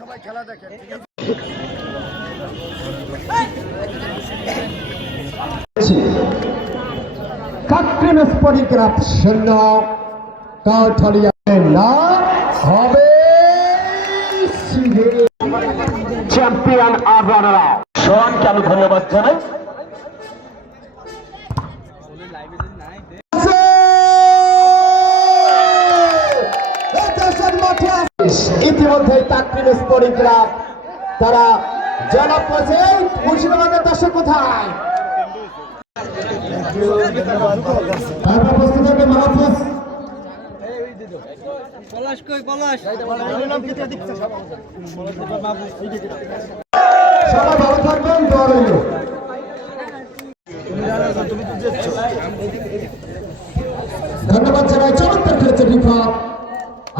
সবাই খেলা দেখেন শূন্য। না হবে চ্যাম্পিয়ন আবারা সোহানকে আমি ধন্যবাদ জানাই? ইতিমধ্যে তাকরিমের স্পরিকরা তারা জনাব বলছেন মুর্শিদাবাদের দর্শক কোথায়? পলাশ কই পলাশ? সবাই ভালো থাকবেন